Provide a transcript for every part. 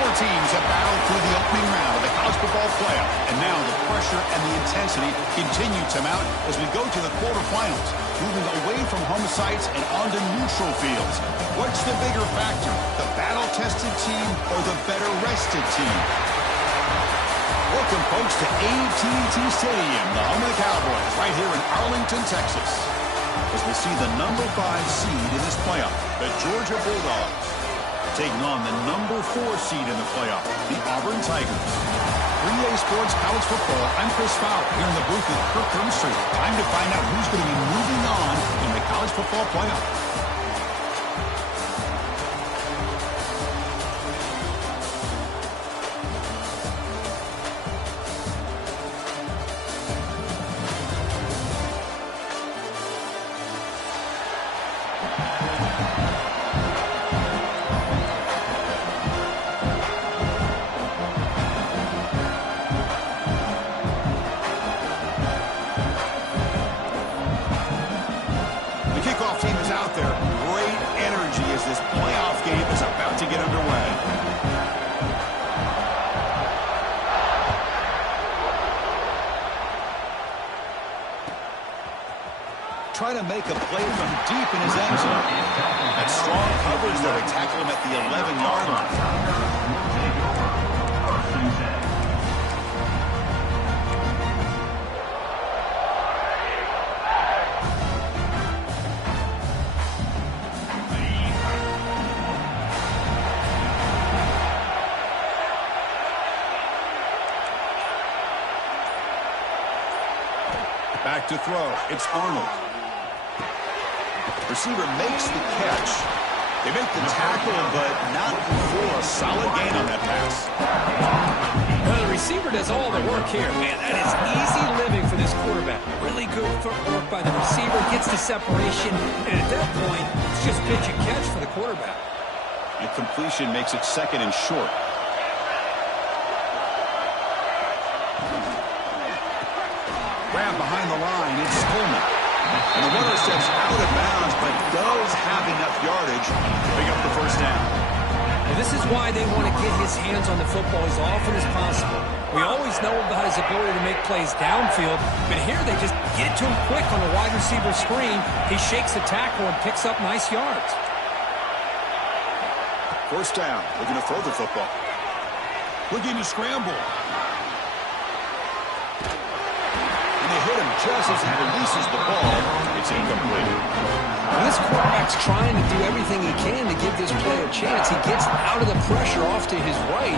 Four teams have battled through the opening round of the college football playoff, and now the pressure and the intensity continue to mount as we go to the quarterfinals, moving away from home sites and onto neutral fields. What's the bigger factor, the battle-tested team or the better-rested team? Welcome, folks, to AT&T Stadium, the home of the Cowboys, right here in Arlington, Texas, as we see the number 5 seed in this playoff, the Georgia Bulldogs, taking on the number 4 seed in the playoff, the Auburn Tigers. 3A Sports College Football, I'm Chris Fowler, here in the booth with Kirk Hermstreet. Time to find out who's going to be moving on in the college football playoff. Try to make a play from deep in his end zone. That strong coverage there to tackle him at the 11-yard line. Back to throw. It's Arnold. Receiver makes the catch. They make the tackle, but not for a solid gain on that pass. Well, the receiver does all the work here, man. That is easy living for this quarterback. Really good footwork by the receiver, gets the separation, and at that point, it's just pitch and catch for the quarterback. And completion makes it second and short. Grab behind the line, it's Coleman. And the runner steps out of bounds, but does have enough yardage to pick up the first down. Well, this is why they want to get his hands on the football as often as possible. We always know about his ability to make plays downfield, but here they just get to him quick on the wide receiver screen. He shakes the tackle and picks up nice yards. First down, looking to throw the football. Looking to scramble. They hit him just as he releases the ball. It's incomplete. Well, this quarterback's trying to do everything he can to give this play a chance. He gets out of the pressure off to his right.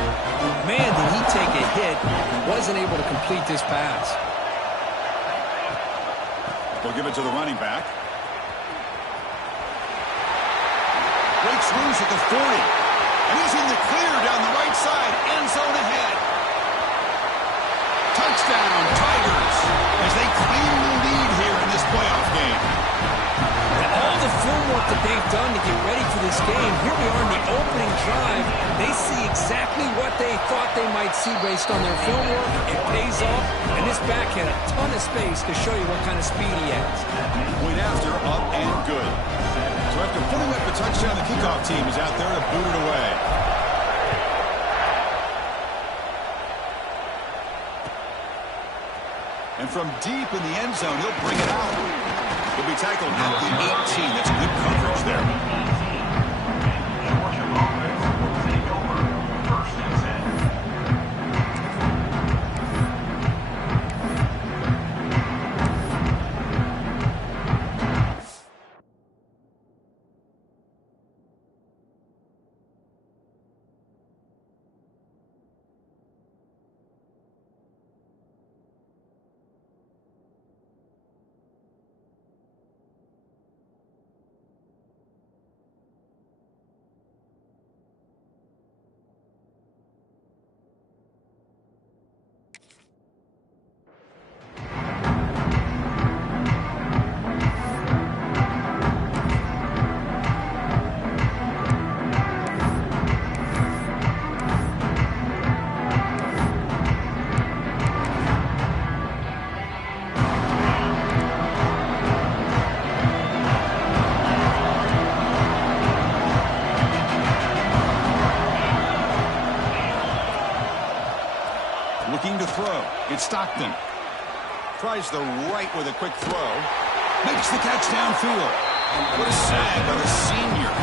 Man, did he take a hit. Wasn't able to complete this pass. They'll give it to the running back. Breaks loose at the 40. And he's in the clear down the right side. End zone ahead. Touchdown, Tigers, as they claim the lead here in this playoff game. All the film work that they've done to get ready for this game, here we are in the opening drive. They see exactly what they thought they might see based on their film work. It pays off, and this back had a ton of space to show you what kind of speed he has. Point after, up and good. So after putting up the touchdown, the kickoff team is out there to boot it away. And from deep in the end zone, he'll bring it out. He'll be tackled at the 18. That's good coverage there. Stockton. Tries the right with a quick throw. Makes the catch downfield. What a sag by the senior.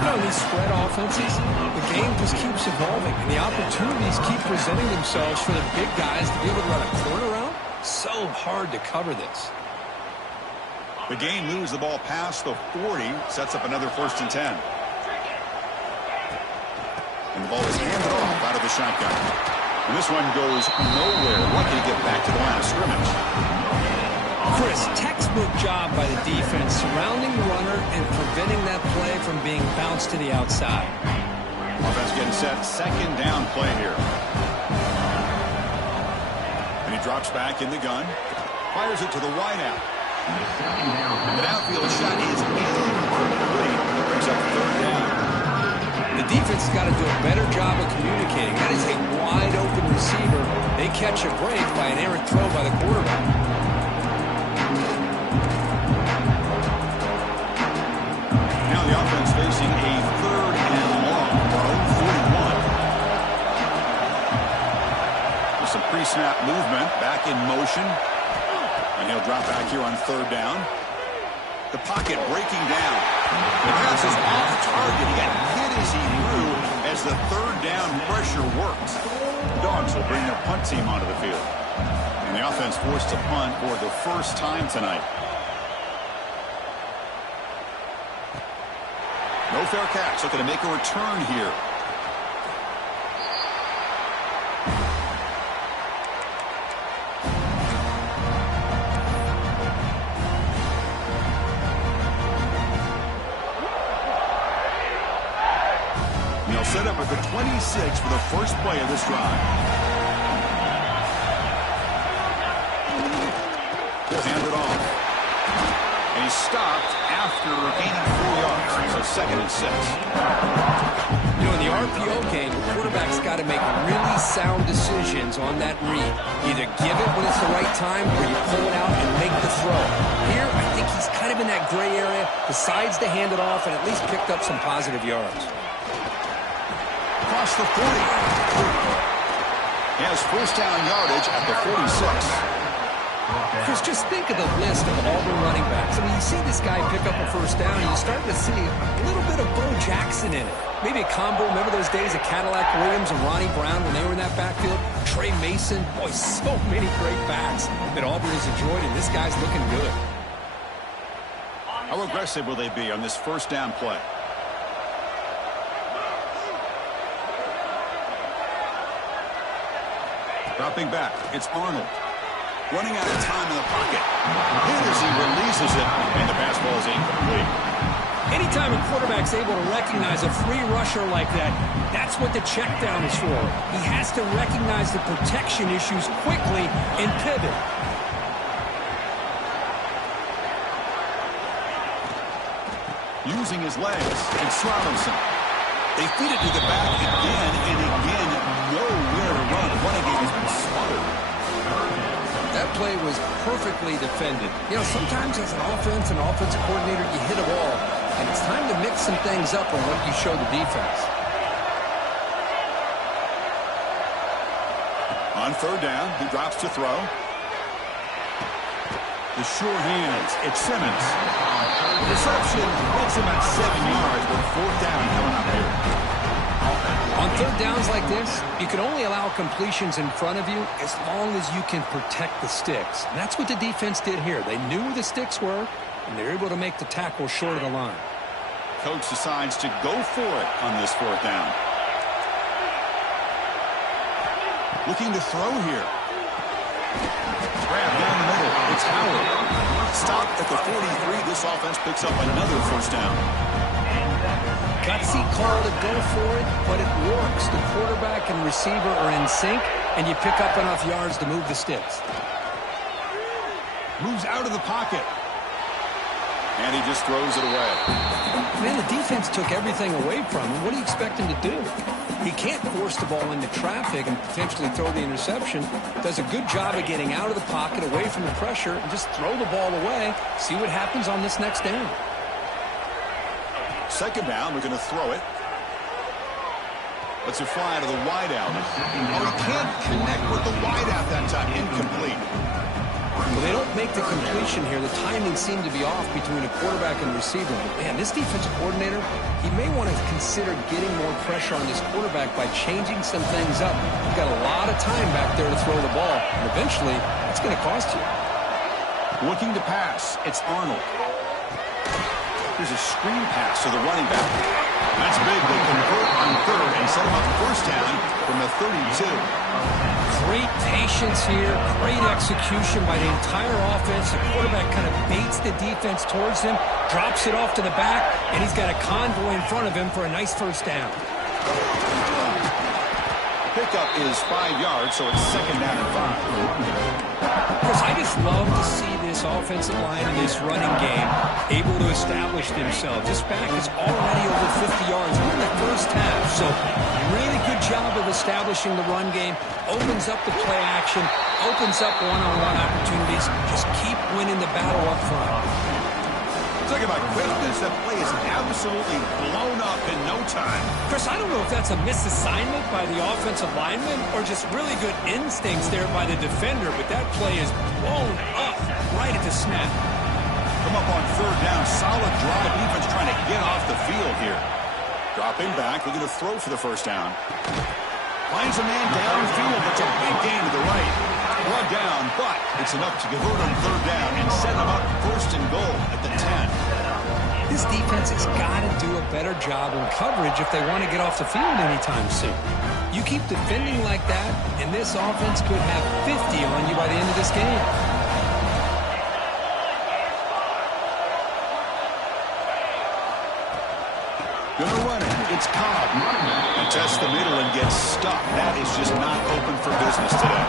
You know, these spread offenses, the game just keeps evolving, and the opportunities keep presenting themselves for the big guys to be able to run a corner route. So hard to cover this. The game moves the ball past the 40, sets up another 1st and 10. And the ball is handed off out of the shotgun. And this one goes nowhere. Lucky to get back to the line of scrimmage. Chris, textbook job by the defense, surrounding the runner and preventing that play from being bounced to the outside. Offense getting set, 2nd down play here. And he drops back in the gun, fires it to the wide out. The downfield shot is incomplete. Brings up 3rd down. The defense has got to do a better job of communicating. That is a wide-open receiver. They catch a break by an errant throw by the quarterback. Now the offense facing a 3rd and long for 41. With some pre-snap movement, back in motion. And he'll drop back here on 3rd down. The pocket breaking down. The pass is off target. He got hit as he threw as the 3rd down pressure worked. The Dogs will bring their punt team onto the field. And the offense forced to punt for the 1st time tonight. No fair catch. Looking to make a return here. Set up at the 26 for the first play of this drive. He'll hand it off. And he's stopped after gaining 4 yards. So 2nd and 6. You know, in the RPO game, the quarterback's got to make really sound decisions on that read. Either give it when it's the right time or you pull it out and make the throw. Here, I think he's kind of in that gray area, decides to hand it off and at least picked up some positive yards. Across the 40. He has 1st down yardage at the 46. Chris, just think of the list of Auburn running backs. I mean, you see this guy pick up a 1st down, and you start to see a little bit of Bo Jackson in it. Maybe a combo. Remember those days of Cadillac Williams and Ronnie Brown when they were in that backfield? Trey Mason. Boy, so many great backs that Auburn has enjoyed, and this guy's looking good. How aggressive will they be on this 1st down play? Dropping back, it's Arnold. Running out of time in the pocket. Hit as he releases it, and the pass ball is incomplete. Anytime a quarterback's able to recognize a free rusher like that, that's what the check down is for. He has to recognize the protection issues quickly and pivot. Using his legs, it's Robinson. They feed it to the back again and again. Nowhere to run. Running game has been smothered. That play was perfectly defended. You know, sometimes as an offensive coordinator, you hit a ball, and it's time to mix some things up on what you show the defense. On 3rd down, he drops to throw. The sure hands, it's Simmons. Reception puts him at 7 yards with 4th down coming up here. On 3rd downs like this, you can only allow completions in front of you as long as you can protect the sticks. And that's what the defense did here. They knew where the sticks were, and they're able to make the tackle short of the line. Coach decides to go for it on this 4th down. Looking to throw here. Grab down the middle. It's Howard. Stopped at the 43. This offense picks up another 1st down. Gutsy call to go for it, but it works. The quarterback and receiver are in sync, and you pick up enough yards to move the sticks. Moves out of the pocket. And he just throws it away. Man, the defense took everything away from him. What do you expect him to do? He can't force the ball into traffic and potentially throw the interception. Does a good job of getting out of the pocket, away from the pressure, and just throw the ball away. See what happens on this next down. 2nd down, we're going to throw it. Let's it fly to the wideout. Oh, he can't connect with the wideout that time. Incomplete. Well, they don't make the completion here. The timing seemed to be off between a quarterback and receiver. But, man, this defensive coordinator, he may want to consider getting more pressure on this quarterback by changing some things up. You've got a lot of time back there to throw the ball, and eventually it's going to cost you. Looking to pass, it's Arnold. Here's a screen pass to the running back. That's big. They convert on third and set him up first down from the 32. Great patience here, great execution by the entire offense. The quarterback kind of baits the defense towards him, drops it off to the back, and he's got a convoy in front of him for a nice first down. Pickup is 5 yards, so it's second down and 5. Chris, I just love to see this offensive line in this running game able to establish themselves. This back is already over 50 yards. We're in the first half, so really good job of establishing the run game. Opens up the play action, opens up one-on-one opportunities. Just keep winning the battle up front. Talk about quickness. That play is absolutely blown up in no time. Chris, I don't know if that's a misassignment by the offensive lineman or just really good instincts there by the defender, but that play is blown up right at the snap. Come up on third down. Solid drive. Defense trying to get off the field here. Dropping back. Looking to throw for the first down. Finds a man downfield. That's a big gain to the right. Brought down, but it's enough to convert on third down and set them up first and goal at the 10. This defense has got to do a better job in coverage if they want to get off the field anytime soon. You keep defending like that, and this offense could have 50 on you by the end of this game. Gonna run it. It's Cobb. And tests the middle and gets stuck. That is just not open for business today.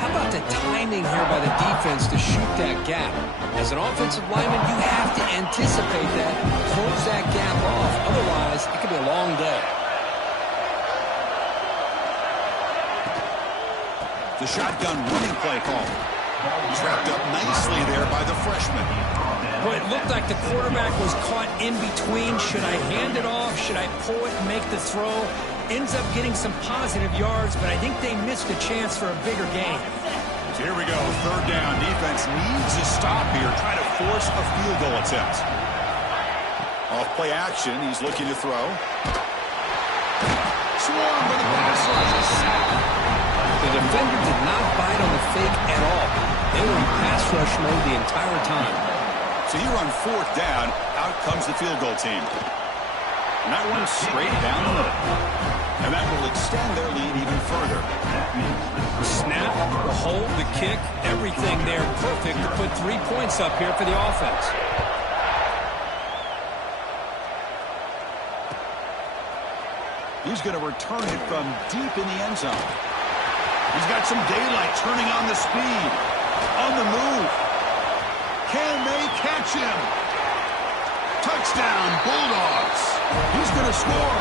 How about the timing here by the defense to shoot that gap? As an offensive lineman, you have to anticipate that, close that gap off. Otherwise, it could be a long day. The shotgun running play call. Trapped up nicely there by the freshman. Well, it looked like the quarterback was caught in between. Should I hand it off? Should I pull it and make the throw? Ends up getting some positive yards, but I think they missed a chance for a bigger gain. So here we go. Third down. Defense needs a stop here. Trying to force a field goal attempt. Off play action. He's looking to throw. Swarm by the pass rush. The defender did not bite on the fake at all. They were in pass rush mode the entire time. So here on fourth down, out comes the field goal team. And that one straight down the middle. And that will extend their lead even further. Snap, the hold, the kick, everything there perfect to put 3 points up here for the offense. He's going to return it from deep in the end zone. He's got some daylight, turning on the speed. On the move. Can they catch him? Touchdown, Bulldogs. He's going to score.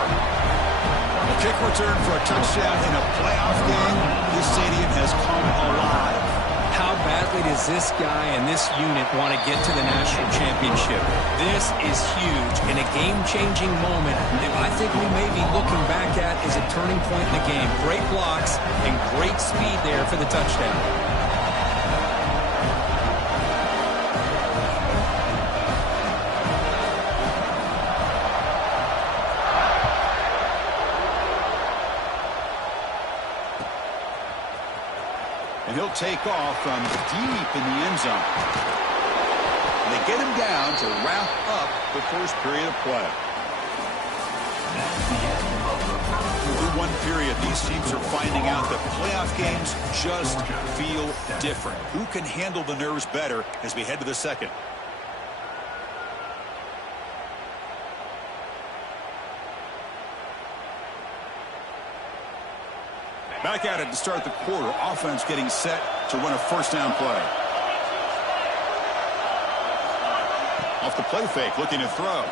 A kick return for a touchdown in a playoff game. This stadium has come alive. How badly does this guy and this unit want to get to the national championship? This is huge and a game-changing moment that I think we may be looking back at as a turning point in the game. Great blocks and great speed there for the touchdown. And he'll take off from deep in the end zone. And they get him down to wrap up the first period of play. Through one period, these teams are finding out that playoff games just feel different. Who can handle the nerves better as we head to the second? Back at it to start the quarter. Offense getting set to run a first down play. Off the play fake, looking to throw.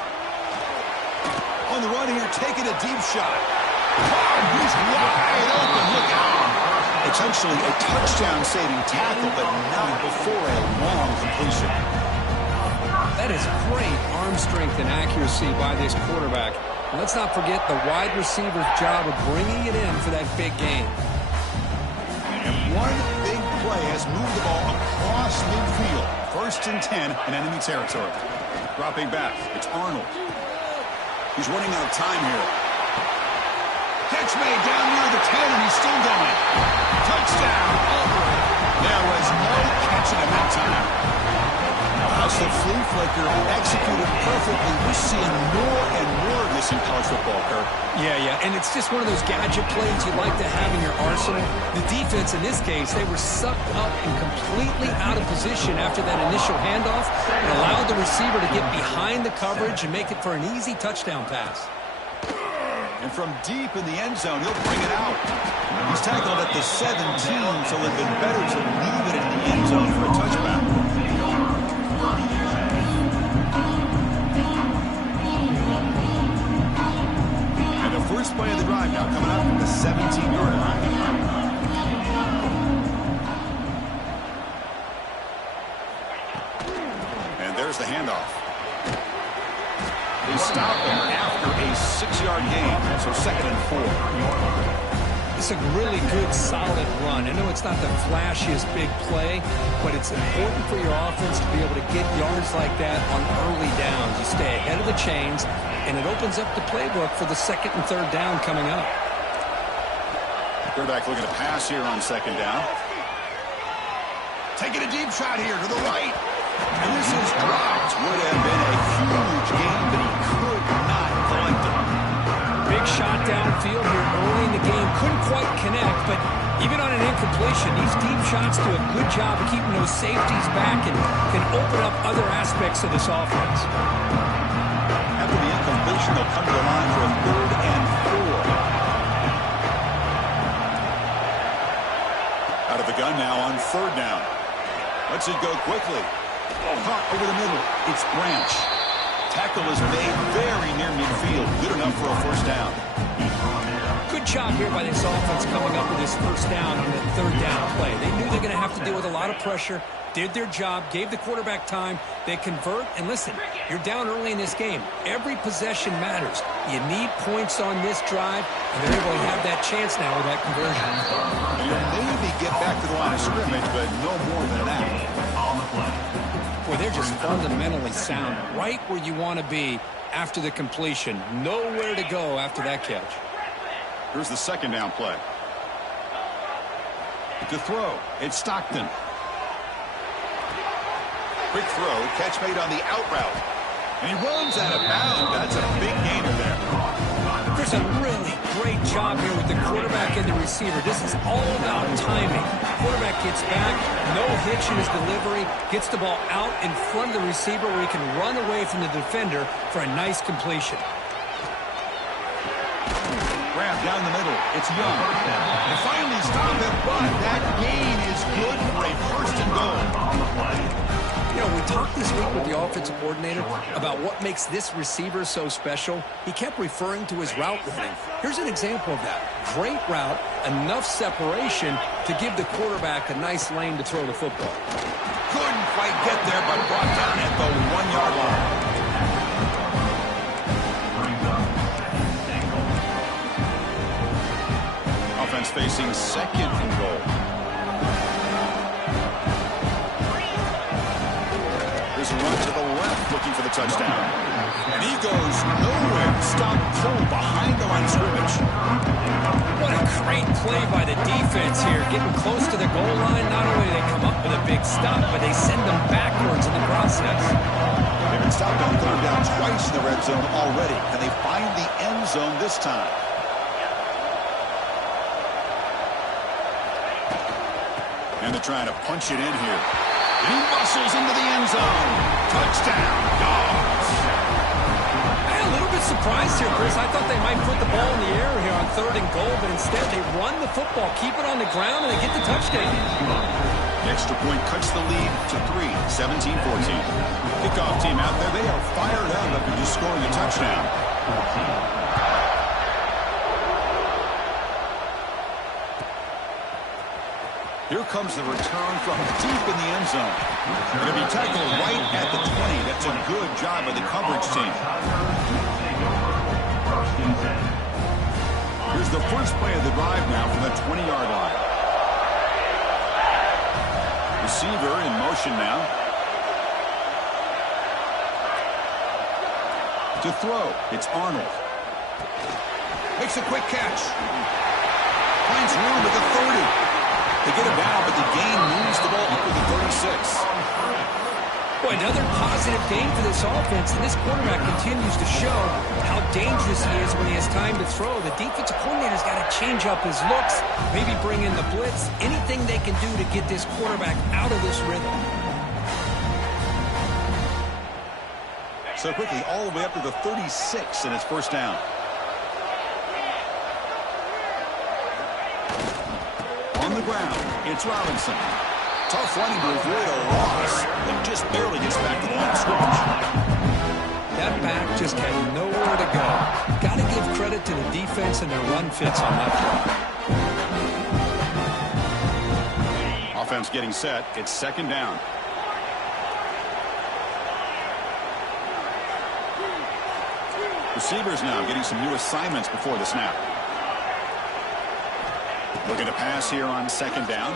On the run here, taking a deep shot. Oh, he's wide open. Look out. Potentially a touchdown-saving tackle, but not before a long completion. That is great arm strength and accuracy by this quarterback. Let's not forget the wide receiver's job of bringing it in for that big game. And one big play has moved the ball across midfield. 1st and 10 in enemy territory. Dropping back, it's Arnold. He's running out of time here. Catch made down near the 10, and he's still going. Touchdown, Auburn. There was no catching him that time. As the flea flicker executed perfectly, we're seeing more and more of this in college football, Kirk. Yeah, and it's just one of those gadget plays you like to have in your arsenal. The defense, in this case, they were sucked up and completely out of position after that initial handoff and allowed the receiver to get behind the coverage and make it for an easy touchdown pass. And from deep in the end zone, he'll bring it out. He's tackled at the 17, so it would have been better to leave it in the end zone for a touchback. And the first play of the drive now coming up at the 17-yard line. And there's the handoff. They stop him after a 6-yard gain, so 2nd and 4. It's a really good, solid run. I know it's not the flashiest big play, but it's important for your offense to be able to get yards like that on early downs. You stay ahead of the chains, and it opens up the playbook for the 2nd and 3rd down coming up. Quarterback looking to pass here on 2nd down. Taking a deep shot here to the right. And this is dropped. Would have been a huge game, but he could not collect it. Big shot downfield here early in the game. Couldn't quite connect, but even on an incompletion, these deep shots do a good job of keeping those safeties back and can open up other aspects of this offense. After the incompletion, they'll come to the line for a 3rd and 4. Out of the gun now on 3rd down. Lets it go quickly. Caught over the middle. It's Branch. Tackle is made very near midfield. Good enough for a 1st down. Good job here by this offense coming up with this 1st down on the 3rd down play. They knew they're going to have to deal with a lot of pressure, did their job, gave the quarterback time. They convert, and listen, you're down early in this game. Every possession matters. You need points on this drive, and they're able to have that chance now with that conversion. And maybe get back to the line of scrimmage, but no more than that. Boy, they're just fundamentally sound, right where you want to be after the completion. Nowhere to go after that catch. Here's the 2nd down play. To throw, it's Stockton. Quick throw, catch made on the out route. And he runs out of bounds. That's a big gainer there. There's a really great job here with the quarterback and the receiver. This is all about timing. Quarterback gets back, no hitch in his delivery, gets the ball out in front of the receiver where he can run away from the defender for a nice completion. Grab down the middle. It's Young. And finally stop it, but that gain is good for a 1st and goal. You know, we talked this week with the offensive coordinator about what makes this receiver so special. He kept referring to his route running. Here's an example of that. Great route, enough separation to give the quarterback a nice lane to throw the football. Couldn't quite get there, but brought down at the 1-yard line. Offense facing 2nd and goal. There's a run to the left looking for the touchdown. And he goes nowhere. Stop pulled behind the line of scrimmage. What a great play by the defense here. Getting close to the goal line. Not only do they come up with a big stop, but they send them backwards in the process. They've been stopped on 3rd down twice in the red zone already. Can they find the end zone this time? And they're trying to punch it in here. And he muscles into the end zone. Touchdown, Dogs. I'm a little bit surprised here, Chris. I thought they might put the ball in the air here on 3rd and goal, but instead they run the football, keep it on the ground, and they get the touchdown. The extra point cuts the lead to 3, 17-14. Kickoff team out there, they are fired up after just scoring a touchdown. Here comes the return from deep in the end zone. Going to be tackled right at the 20. That's a good job by the coverage team. Here's the first play of the drive now from the 20-yard line. Receiver in motion now. To throw, it's Arnold. Makes a quick catch. Finds room at the 30. They get it down, but the gain moves the ball up to the 36. Boy, another positive game for this offense, and this quarterback continues to show how dangerous he is when he has time to throw. The defensive coordinator's got to change up his looks, maybe bring in the blitz, anything they can do to get this quarterback out of this rhythm. So quickly, all the way up to the 36, and it's first down. On the ground, it's Robinson. Tough running to avoid a loss, and just barely gets back to the line of scrimmage. That back just had nowhere to go. Got to give credit to the defense and their run fits on that play. Offense getting set. It's second down. Receivers now getting some new assignments before the snap. Looking to pass here on second down.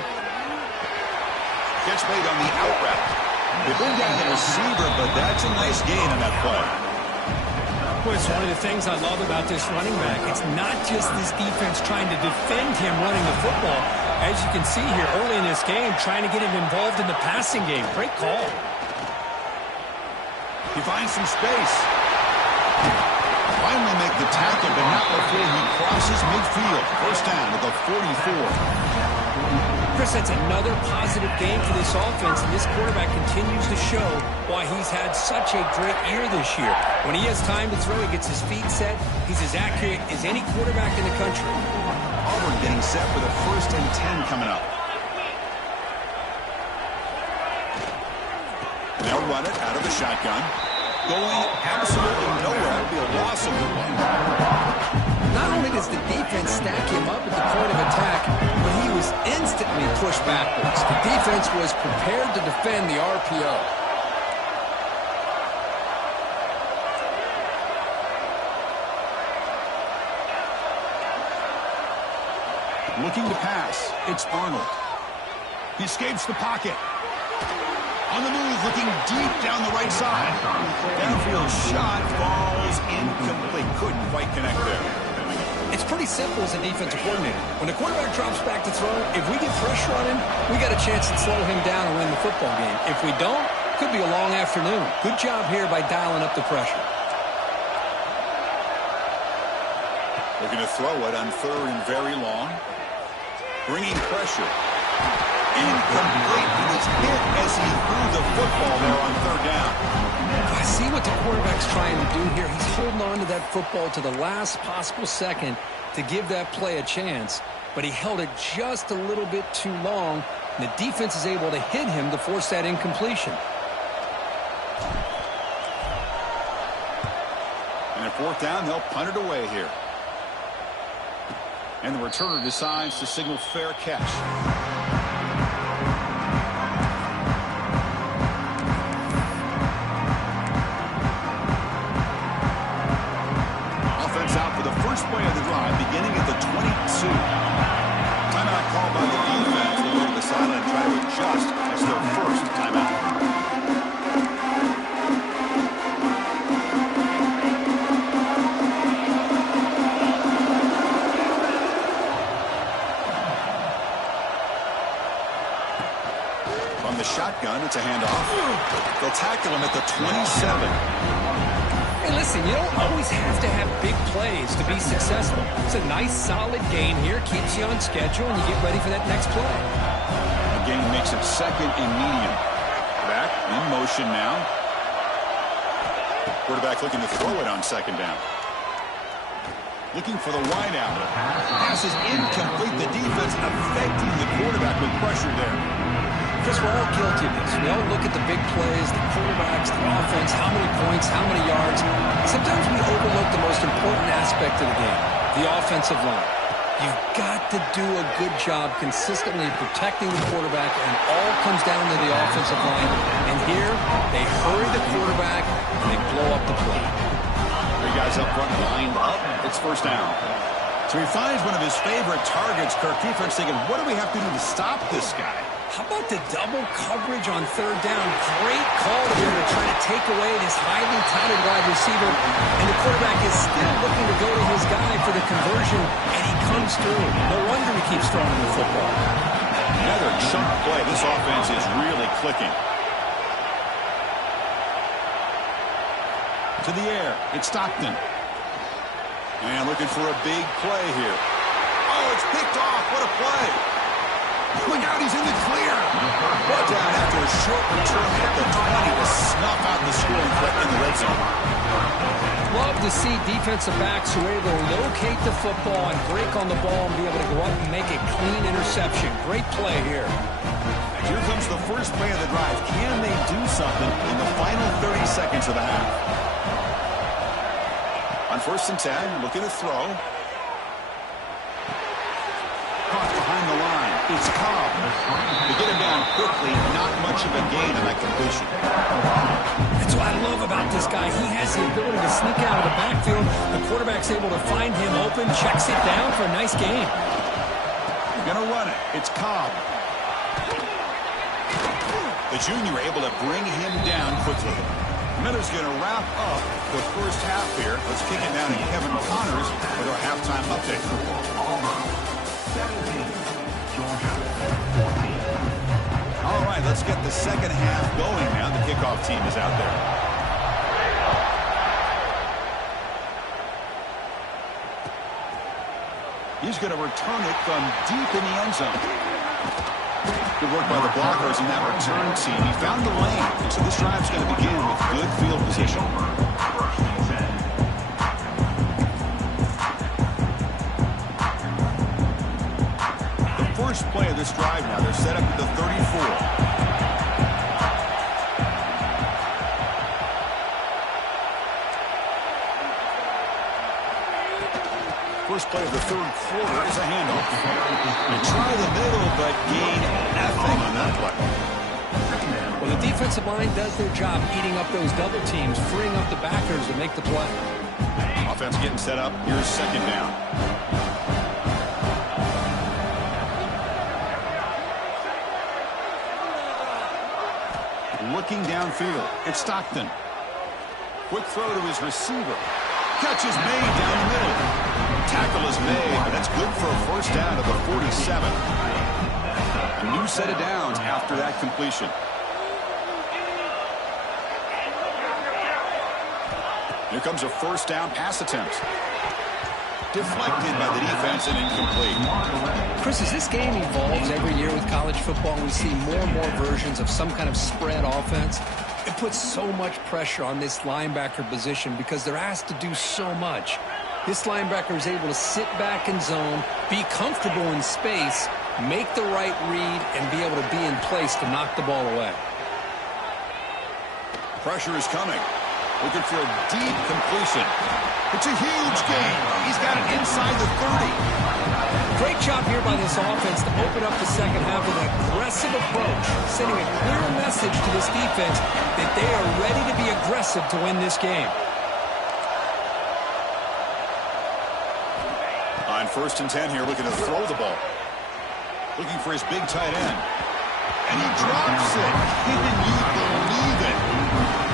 Catch made on the out route. They bring down the receiver, but that's a nice gain on that play. Boy, it's one of the things I love about this running back. It's not just this defense trying to defend him running the football. As you can see here early in this game, trying to get him involved in the passing game. Great call. He finds some space. Finally make the tackle, but not before he crosses midfield. First down at the 44. Chris, that's another positive game for this offense, and this quarterback continues to show why he's had such a great year this year. When he has time to throw, he gets his feet set. He's as accurate as any quarterback in the country. Auburn getting set for the 1st and 10 coming up. They'll run it out of the shotgun. Going absolutely nowhere. It'll be a loss of the one. Not only does the defense stack him up at the point of attack, but he was instantly pushed backwards. The defense was prepared to defend the RPO. Looking to pass. It's Arnold. He escapes the pocket. On the move, looking deep down the right side. Downfield shot falls incomplete. Couldn't quite connect there. It's pretty simple as a defensive coordinator. When the quarterback drops back to throw, if we get pressure on him, we got a chance to slow him down and win the football game. If we don't, could be a long afternoon. Good job here by dialing up the pressure. Looking to throw it on 3rd and very long. Bringing pressure. Incomplete. He was hit as he threw the football there on 3rd down. I see what the quarterback's trying to do here. He's holding on to that football to the last possible second to give that play a chance, but he held it just a little bit too long, and the defense is able to hit him to force that incompletion. And at 4th down, they'll punt it away here. And the returner decides to signal fair catch. Out for the first play of the drive, beginning at the 22. Timeout called by the defense. They go to the sideline and try to adjust. That's their first timeout. From the shotgun, it's a handoff. They'll tackle him at the 27. Hey, listen, you don't always have to have big plays to be successful. It's a nice, solid gain here. Keeps you on schedule, and you get ready for that next play. The gain makes it 2nd and medium. Back in motion now. Quarterback looking to throw it on 2nd down. Looking for the wide out. Pass is incomplete. The defense affecting the quarterback with pressure there. Chris, we're all guilty of this. We all look at the big plays, the quarterbacks, the offense, how many points, how many yards. Sometimes we overlook the most important aspect of the game, the offensive line. You've got to do a good job consistently protecting the quarterback, and it all comes down to the offensive line. And here, they hurry the quarterback, and they blow up the play. They guys up front lined up. It's first down. So he finds one of his favorite targets. Kirk, defense thinking, what do we have to do to stop this guy? How about the double coverage on third down? Great call here to try to take away this highly touted wide receiver. And the quarterback is still looking to go to his guy for the conversion, and he comes through. No wonder he keeps throwing the football. Another chunk play. This offense is really clicking. To the air. It's Stockton. And looking for a big play here. Oh, it's picked off. What a play. Look out, he's in the clear. Brought down after a short return at the 20 to snuff out the scoring threat in the red zone. Love to see defensive backs who are able to locate the football and break on the ball and be able to go up and make a clean interception. Great play here. Here comes the first play of the drive. Can they do something in the final 30 seconds of the half? On 1st and 10, looking to throw. Caught behind the line. It's Cobb. To get him down quickly, not much of a gain on that completion. That's what I love about this guy. He has the ability to sneak out of the backfield. The quarterback's able to find him open, checks it down for a nice gain. Going to run it. It's Cobb. The junior able to bring him down quickly. Miller's going to wrap up the first half here. Let's kick it down to Kevin Connors with our halftime update. All right, let's get the second half going now. The kickoff team is out there. He's going to return it from deep in the end zone. Good work by the blockers in that return team. He found the lane, so this drive's going to begin with good field position. The first play of this drive now, they're set up at the 34. First play of the third quarter is a handoff. They try the middle, but gain nothing on that play. Well, the defensive line does their job eating up those double teams, freeing up the backers to make the play. Offense getting set up. Here's second down. Looking downfield. It's Stockton. Quick throw to his receiver. Catch is made down the middle. Tackle is made, but that's good for a first down at the 47. A new set of downs after that completion. Here comes a first down pass attempt. Deflected by the defense and incomplete. Chris, as this game evolves every year with college football, we see more and more versions of some kind of spread offense. It puts so much pressure on this linebacker position because they're asked to do so much. This linebacker is able to sit back in zone, be comfortable in space, make the right read, and be able to be in place to knock the ball away. Pressure is coming. Looking for a deep completion. It's a huge gain. He's got it inside the 30. Great job here by this offense to open up the second half with an aggressive approach, sending a clear message to this defense that they are ready to be aggressive to win this game. On 1st and 10 here, looking to throw the ball. Looking for his big tight end. And he drops it. Can you believe it?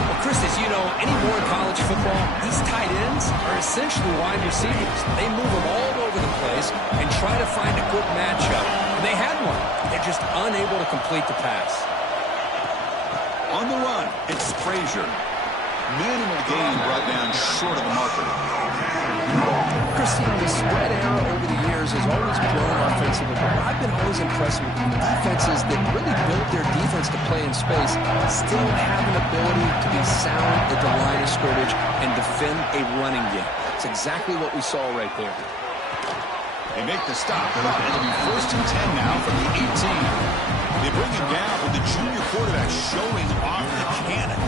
Well, Chris, as you know, anymore in college football, these tight ends are essentially wide receivers. They move them all over the place and try to find a good matchup. And they had one. They're just unable to complete the pass. On the run, it's Frazier. Minimal gain brought down short of the marker. Christine, the spread era over the years has always grown offensively, but I've been always impressed with defenses that really build their defense to play in space, still have an ability to be sound at the line of scrimmage and defend a running game. It's exactly what we saw right there. They make the stop, but it'll be 1st and 10 now from the 18. They bring him down with the junior quarterback showing off the cannon.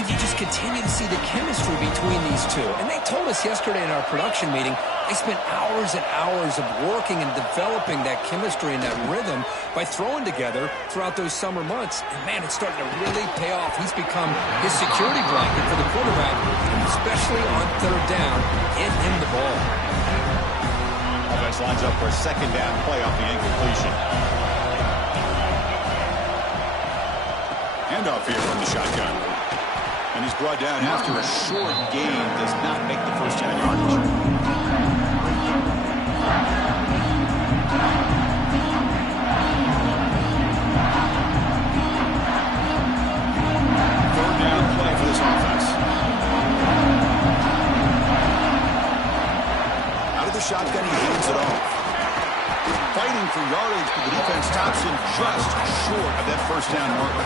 You just could continue to see the chemistry between these two. And they told us yesterday in our production meeting, they spent hours and hours of working and developing that chemistry and that rhythm by throwing together throughout those summer months. And, man, it's starting to really pay off. He's become his security blanket for the quarterback, especially on third down. Get him the ball. Offense lines up for a second down play off the incompletion. Handoff here from the shotgun. And he's brought down after a short gain. Does not make the first 10 yardage. Third down play for this offense. Out of the shotgun, he hands it off. Fighting for yardage, but the defense stops him just short of that first down marker.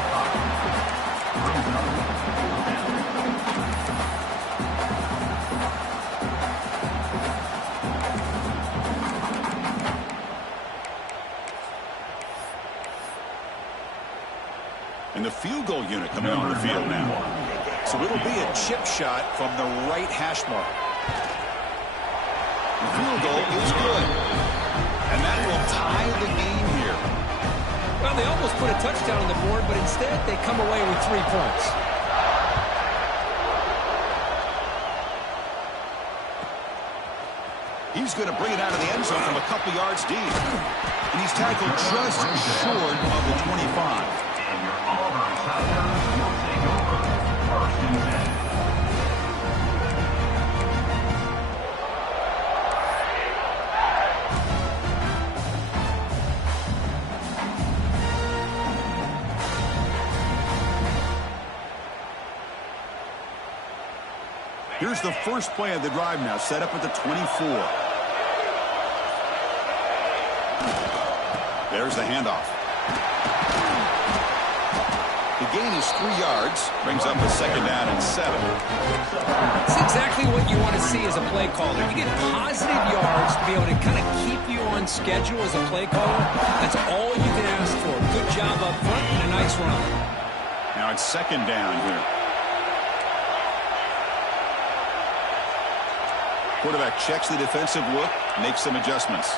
And the field goal unit coming on the field now. So it'll be a chip shot from the right hash mark. The field goal is good. And that will tie the game here. Well, they almost put a touchdown on the board, but instead they come away with 3 points. He's going to bring it out of the end zone from a couple yards deep. And he's tackled just short of the 25. And your Auburn Tigers will take over 1st and 10. Here's the first play of the drive now, set up at the 24. There's the handoff. The gain is 3 yards, brings up a second down and 7. It's exactly what you want to see as a play caller. You get positive yards to be able to kind of keep you on schedule as a play caller. That's all you can ask for. Good job up front and a nice run. Now it's second down here. Quarterback checks the defensive look, makes some adjustments.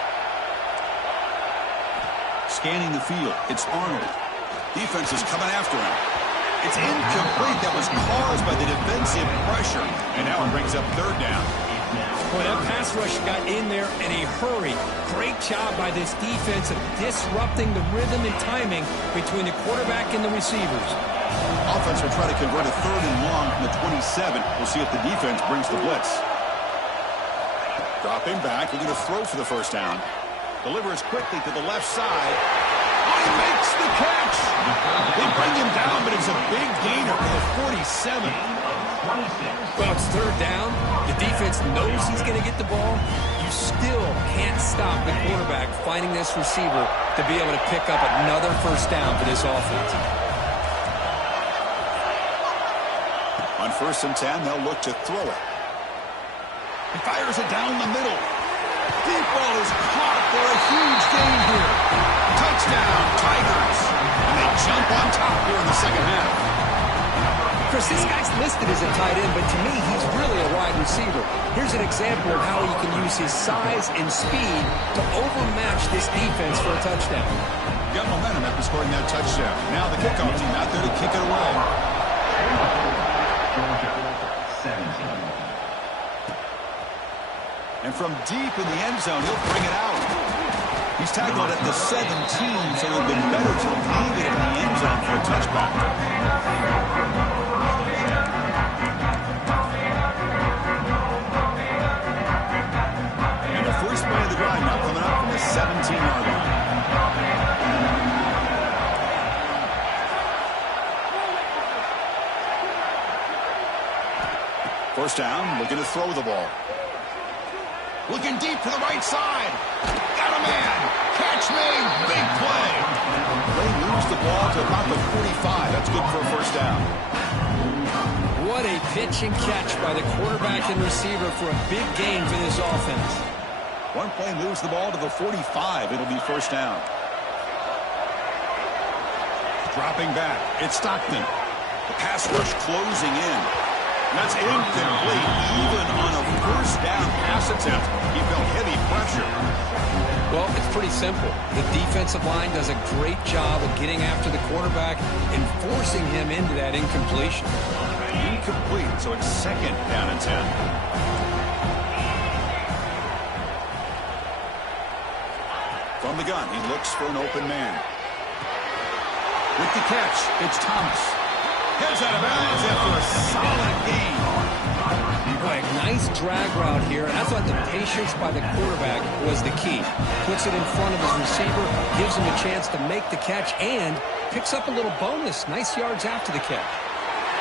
Scanning the field, it's Arnold. Defense is coming after him. It's incomplete. That was caused by the defensive pressure. And now it brings up third down. Boy, that pass rush got in there in a hurry. Great job by this defense of disrupting the rhythm and timing between the quarterback and the receivers. Offense will try to convert a third and long from the 27. We'll see if the defense brings the blitz. Dropping back, looking to throw for the first down. Delivers quickly to the left side. Oh, he makes the catch. They bring him down, but it's a big gainer for the 47. Well, it's third down. The defense knows he's going to get the ball. You still can't stop the quarterback finding this receiver to be able to pick up another first down for this offense. On 1st and 10, they'll look to throw it. He fires it down the middle. Deep ball is caught for a huge gain here. Touchdown, Tigers. And they jump on top here in the second half. Chris, this guy's listed as a tight end, but to me, he's really a wide receiver. Here's an example of how he can use his size and speed to overmatch this defense for a touchdown. Got momentum after scoring that touchdown. Now the kickoff team out there to kick it away. Georgia, 17. And from deep in the end zone, he'll bring it out. He's tackled at the 17, so it would have been better to leave it in the end zone for a touchback. And the first play of the drive now coming up from the 17-yard line. First down, looking to throw the ball. Looking deep to the right side. Got a man. Catch made. Big play. They moves the ball to about the 45. That's good for a first down. What a pitch and catch by the quarterback and receiver for a big gain for this offense. One play moves the ball to the 45. It'll be first down. Dropping back. It's Stockton. The pass rush closing in. That's incomplete. Even on a first down pass attempt, he felt heavy pressure. Well, it's pretty simple. The defensive line does a great job of getting after the quarterback and forcing him into that incompletion. Incomplete, so it's second down and 10. From the gun, he looks for an open man. With the catch, it's Thomas. Heads out of bounds after a solid gain. Right, nice drag route here. And I thought the patience by the quarterback was the key. Puts it in front of his receiver, gives him a chance to make the catch, and picks up a little bonus. Nice yards after the catch.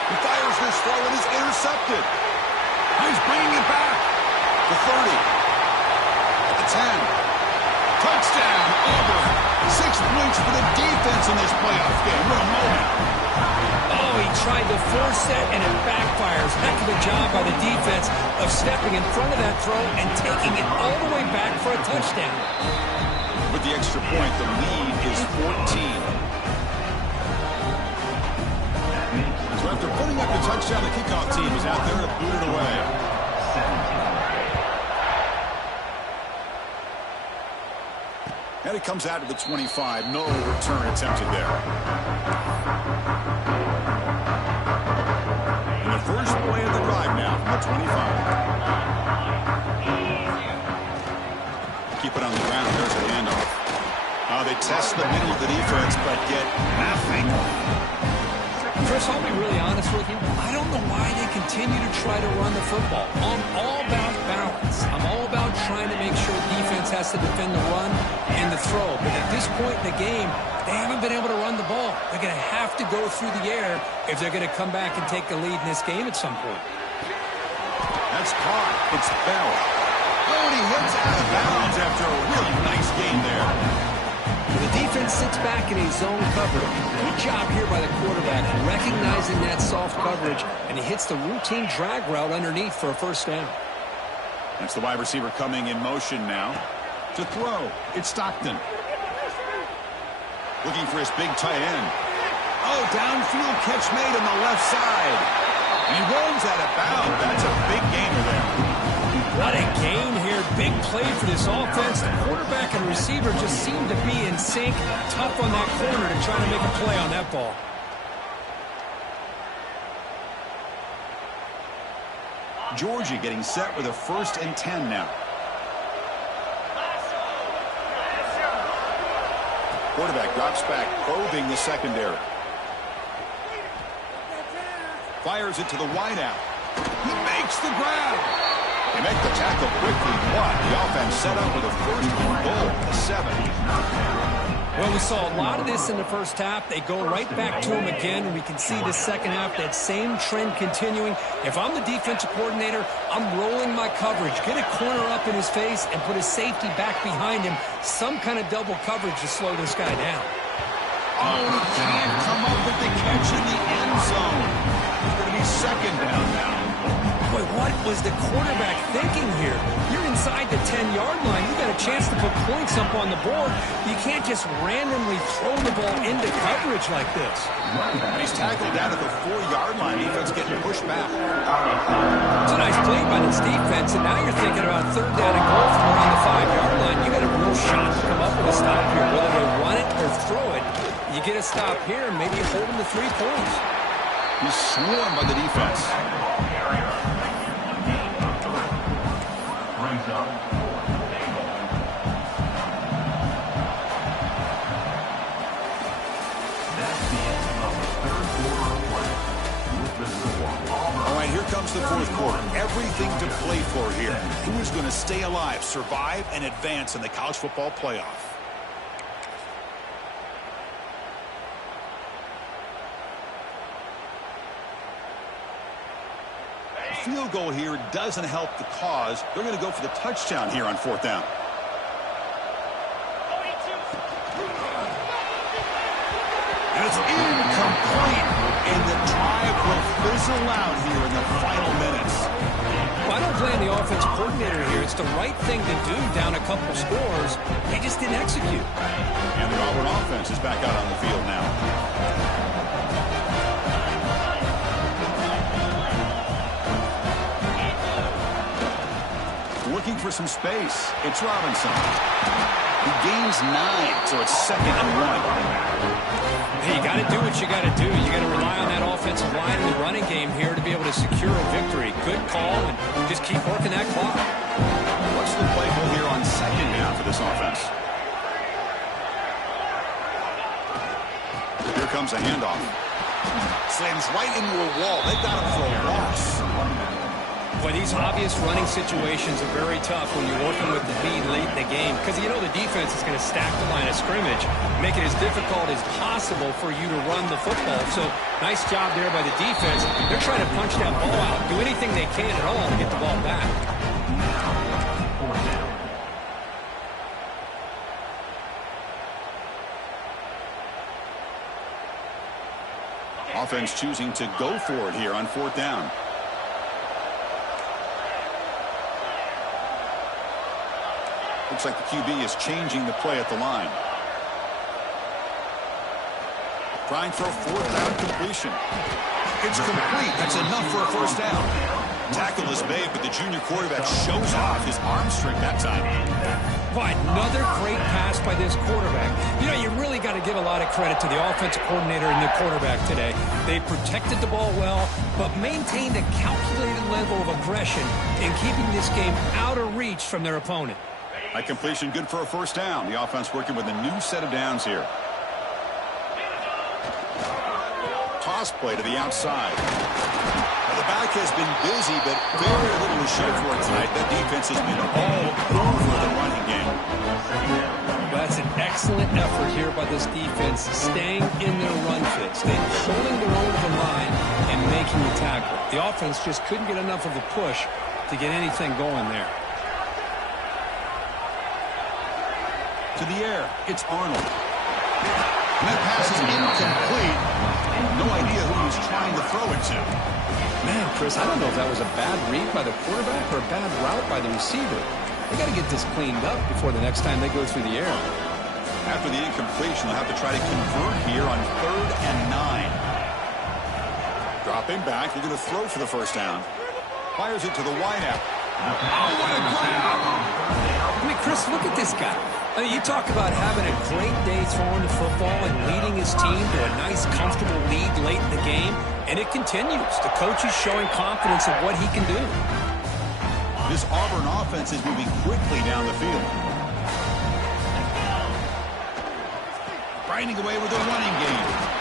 He fires this throw and is intercepted. He's bringing it back. The 30. At the 10. Touchdown, Auburn. 6 points for the defense in this playoff game. What a moment. Oh, he tried to force that, and it backfires. Heck of a job by the defense of stepping in front of that throw and taking it all the way back for a touchdown. With the extra point, the lead is 14. So after putting up the touchdown, the kickoff team is out there to boot it away. And it comes out to the 25. No return attempted there. And the first play of the drive now from the 25. Keep it on the ground. There's a handoff. They test the middle of the defense, but get nothing. Chris, I'll be really honest with you. I don't know why they continue to try to run the football. I'm all about balance. I'm all about trying to make sure defense has to defend the run and the throw. But at this point in the game, they haven't been able to run the ball. They're going to have to go through the air if they're going to come back and take the lead in this game at some point. That's caught. It's Bell. Oh, and he hits out of bounds after a really nice game there. The defense sits back in a zone coverage. Good job here by the quarterback, recognizing that soft coverage, and he hits the routine drag route underneath for a first down. That's the wide receiver coming in motion now. To throw, it's Stockton. Looking for his big tight end. Oh, downfield catch made on the left side. And he runs out of bounds. That's a big gainer there. What a game here. Big play for this offense. The quarterback and receiver just seem to be in sync. Tough on that corner to try to make a play on that ball. Georgia getting set with a 1st and 10 now. Quarterback drops back, probing the secondary. Fires it to the wideout. He makes the grab. They make the tackle quickly, but the offense set up with a 1st and goal at the 7. Well, we saw a lot of this in the first half. They go right back to him again, and we can see the second half, that same trend continuing. If I'm the defensive coordinator, I'm rolling my coverage. Get a corner up in his face and put a safety back behind him. Some kind of double coverage to slow this guy down. Oh, he can't come up with the catch in the end zone. It's going to be 2nd down now. Boy, what was the quarterback thinking here? You're inside the 10-yard line. You got a chance to put points up on the board. You can't just randomly throw the ball into coverage like this. And he's tackled down at the 4-yard line. Defense getting pushed back. It's a nice play by this defense, and now you're thinking about 3rd down and goal from around the 5-yard line. You got a real shot to come up with a stop here. Whether they run it or throw it, you get a stop here, and maybe you hold them to 3 points. He's swarmed by the defense. All right, here comes the 4th quarter. Everything to play for here. Who is going to stay alive, survive, and advance in the college football playoff? Field goal here doesn't help the cause. They're going to go for the touchdown here on 4th down. And it's incomplete, and the drive will fizzle out here in the final minutes. Well, I don't blame the offensive coordinator here. It's the right thing to do down a couple scores. They just didn't execute. And the Auburn offense is back out on the field now. 2 for some space. It's Robinson. He gains 9, so it's 2nd and 1. Hey, you got to do what you got to do. You got to rely on that offensive line and the running game here to be able to secure a victory. Good call, and just keep working that clock. What's the play call here on 2nd down for this offense? Here comes a handoff. Slams right into a wall. They've got him for a loss. But these obvious running situations are very tough when you're working with the lead late in the game, because you know the defense is going to stack the line of scrimmage, make it as difficult as possible for you to run the football. So nice job there by the defense. They're trying to punch that ball out, do anything they can at all to get the ball back. Offense choosing to go for it here on 4th down. Looks like the QB is changing the play at the line. Trying for a 4th down completion. It's complete. That's enough for a 1st down. Tackle is made, but the junior quarterback shows off his arm strength that time. Boy, another great pass by this quarterback. You know, you really got to give a lot of credit to the offensive coordinator and the quarterback today. They protected the ball well, but maintained a calculated level of aggression in keeping this game out of reach from their opponent. That completion good for a 1st down. The offense working with a new set of downs here. Toss play to the outside. Well, the back has been busy, but very little to show for it tonight. That defense has been all over the running game. That's an excellent effort here by this defense, staying in their run fit, staying holding their own to the line and making the tackle. The offense just couldn't get enough of a push to get anything going there. To the air, it's Arnold. And that pass is incomplete. No idea who he was trying to throw it to. Man, Chris, I don't know if that was a bad read by the quarterback or a bad route by the receiver. They got to get this cleaned up before the next time they go through the air. After the incompletion, they'll have to try to convert here on 3rd and 9. Dropping back, they're going to throw for the 1st down. Fires it to the wideout. Oh, what a grab! I mean, Chris, look at this guy. I mean, you talk about having a great day throwing the football and leading his team to a nice, comfortable lead late in the game, and it continues. The coach is showing confidence of what he can do. This Auburn offense is moving quickly down the field. Grinding away with a running game.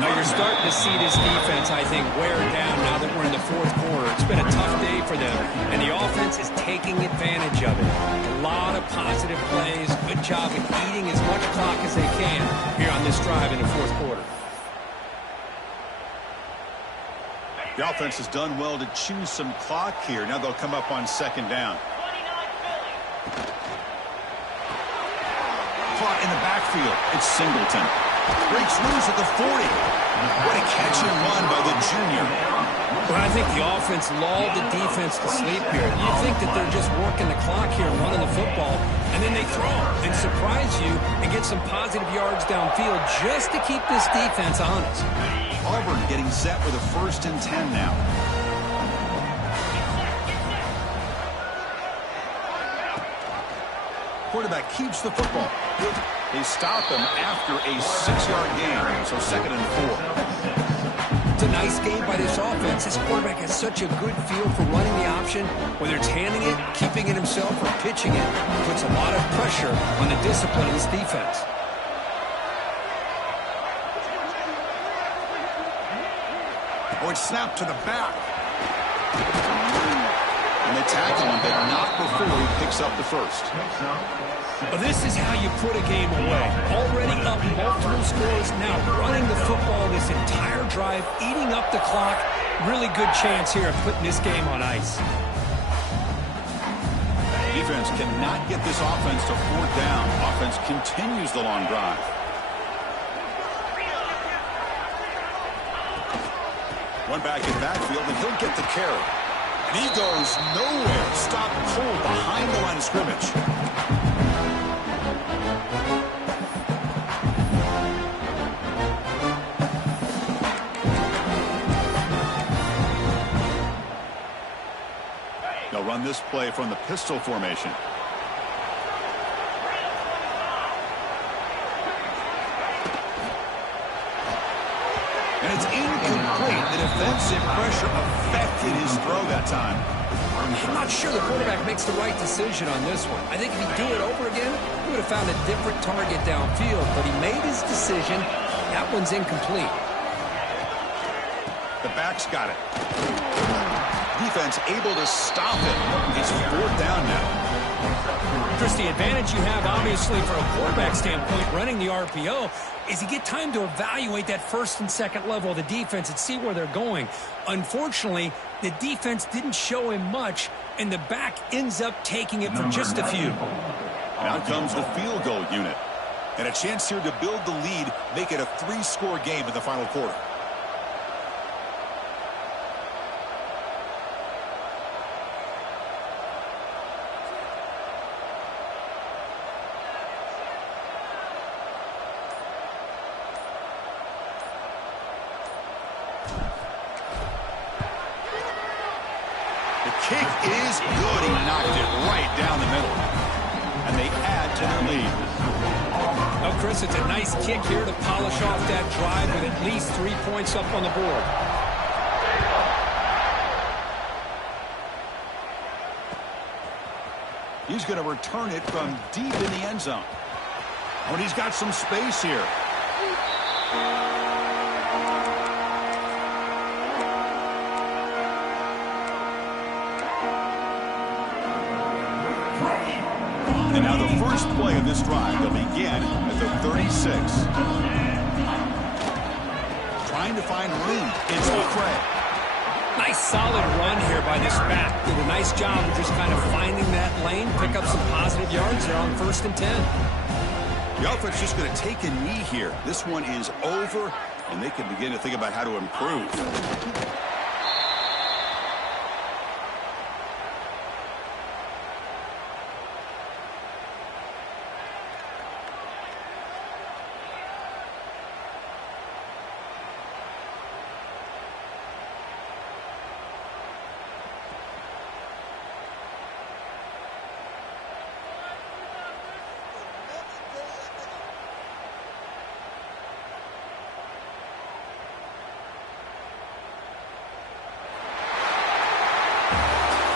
Now you're starting to see this defense, I think, wear down now that we're in the 4th quarter. It's been a tough day for them, and the offense is taking advantage of it. A lot of positive plays. Good job of eating as much clock as they can here on this drive in the 4th quarter. The offense has done well to choose some clock here. Now they'll come up on 2nd down. Caught in the backfield. It's Singleton. Breaks loose at the 40. What a catch and run by the junior. But I think the offense lulled the defense to sleep here. You think that they're just working the clock here and running the football, and then they throw and surprise you and get some positive yards downfield just to keep this defense honest. Auburn getting set with a 1st and 10 now. Quarterback keeps the football. They stop him after a 6-yard gain, so 2nd and 4. It's a nice game by this offense. This quarterback has such a good feel for running the option, whether it's handing it, keeping it himself, or pitching it. It puts a lot of pressure on the discipline of this defense. Oh, it's snapped to the back. And they tackle him, but not before he picks up the 1st. Well, this is how you put a game away. Already up multiple scores, now running the football this entire drive, eating up the clock. Really good chance here of putting this game on ice. Defense cannot get this offense to 4th down. Offense continues the long drive. One back in backfield, and he'll get the carry. And he goes nowhere. Stopped cold behind the line of scrimmage. They'll run this play from the pistol formation. And it's incomplete. The defensive pressure affected his throw that time. I'm not sure the quarterback makes the right decision on this one. I think if he'd do it over again, he would have found a different target downfield. But he made his decision. That one's incomplete. The back's got it. Defense able to stop it. It's 4th down now. Chris, the advantage you have, obviously, from a quarterback standpoint, running the RPO, is you get time to evaluate that first and second level of the defense and see where they're going. Unfortunately, the defense didn't show him much, and the back ends up taking it for just a few. Now comes the field goal unit. And a chance here to build the lead, make it a 3-score game in the final quarter. Kick is good. He knocked it right down the middle. And they add to their lead. Oh, Chris, it's a nice kick here to polish off that drive with at least 3 points up on the board. He's going to return it from deep in the end zone. Oh, and he's got some space here. And now the first play of this drive will begin at the 36. Trying to find room. It's McCray. Nice solid run here by this back. Did a nice job of just kind of finding that lane, pick up some positive yards there on 1st and 10. The offense just going to take a knee here. This one is over, and they can begin to think about how to improve.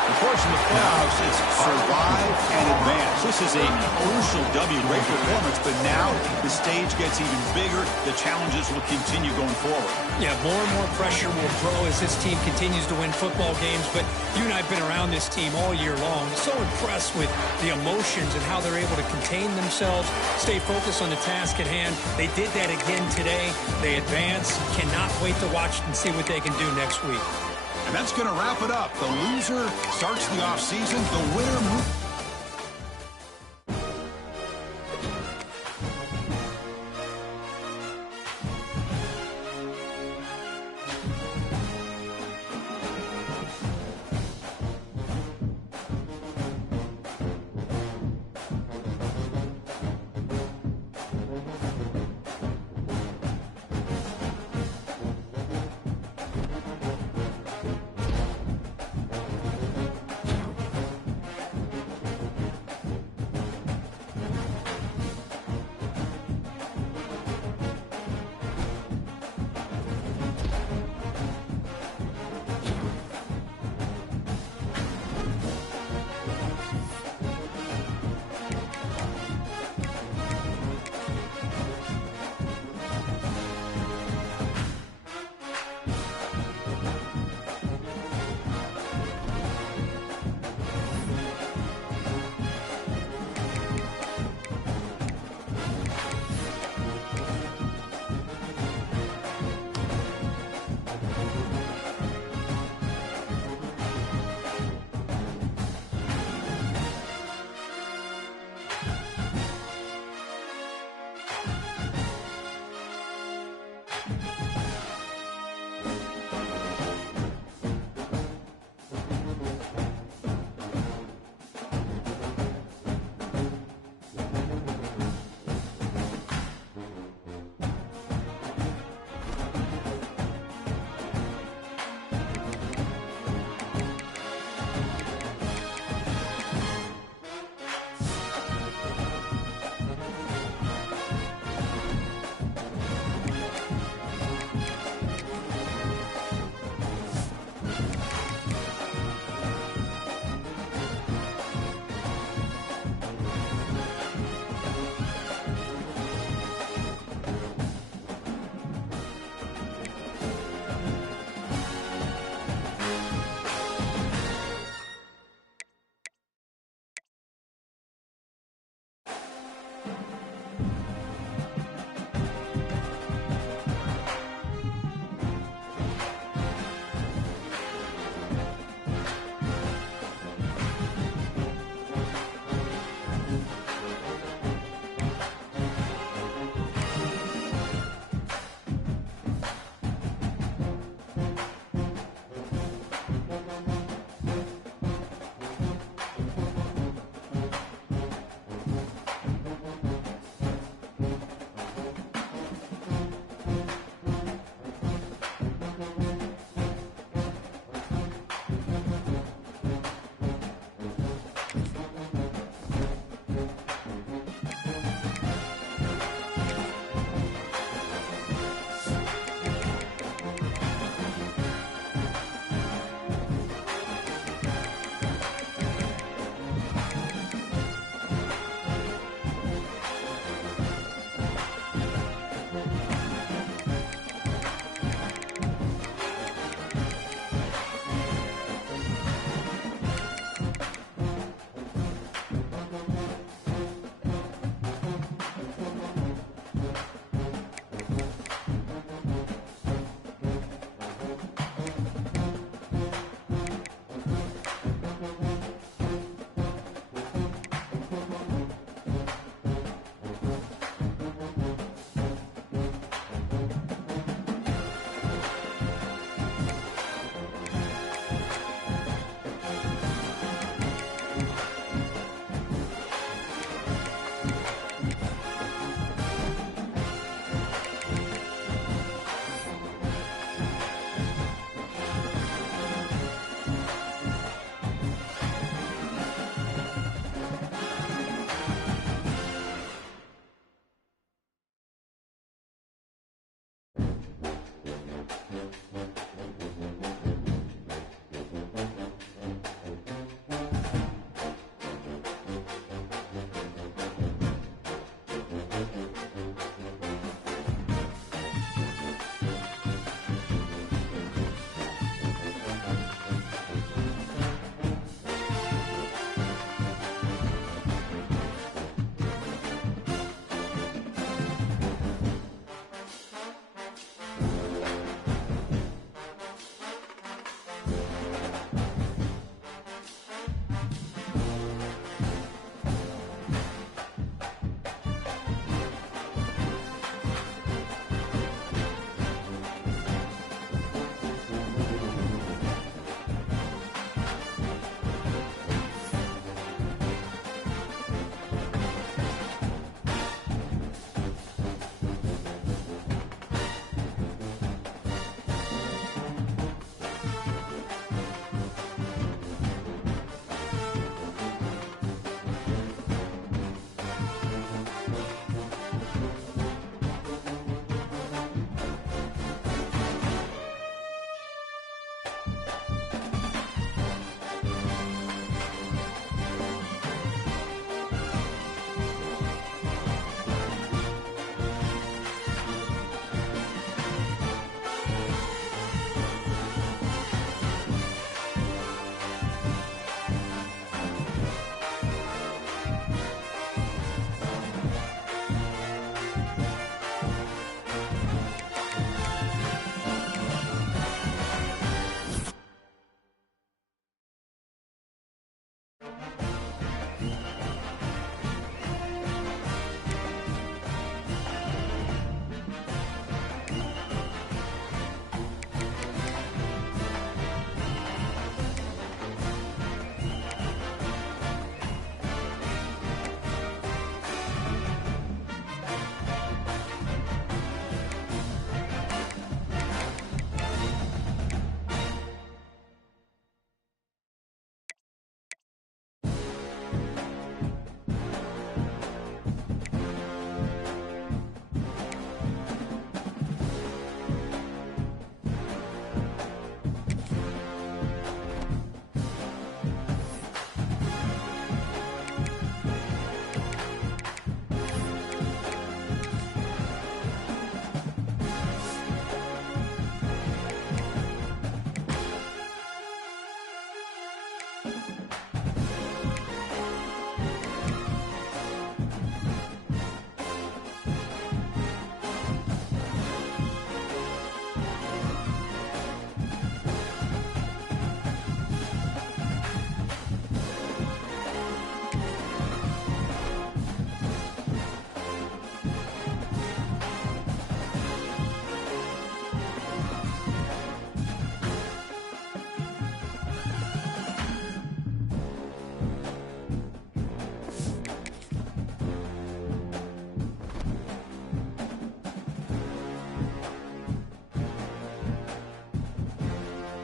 Of course, in the playoffs, it's survive and advance. This is a crucial W. Great performance, but now the stage gets even bigger. The challenges will continue going forward. Yeah, more and more pressure will grow as this team continues to win football games, but you and I have been around this team all year long. So impressed with the emotions and how they're able to contain themselves, stay focused on the task at hand. They did that again today. They advance. Cannot wait to watch and see what they can do next week. And that's going to wrap it up. The loser starts the offseason. The winner moves.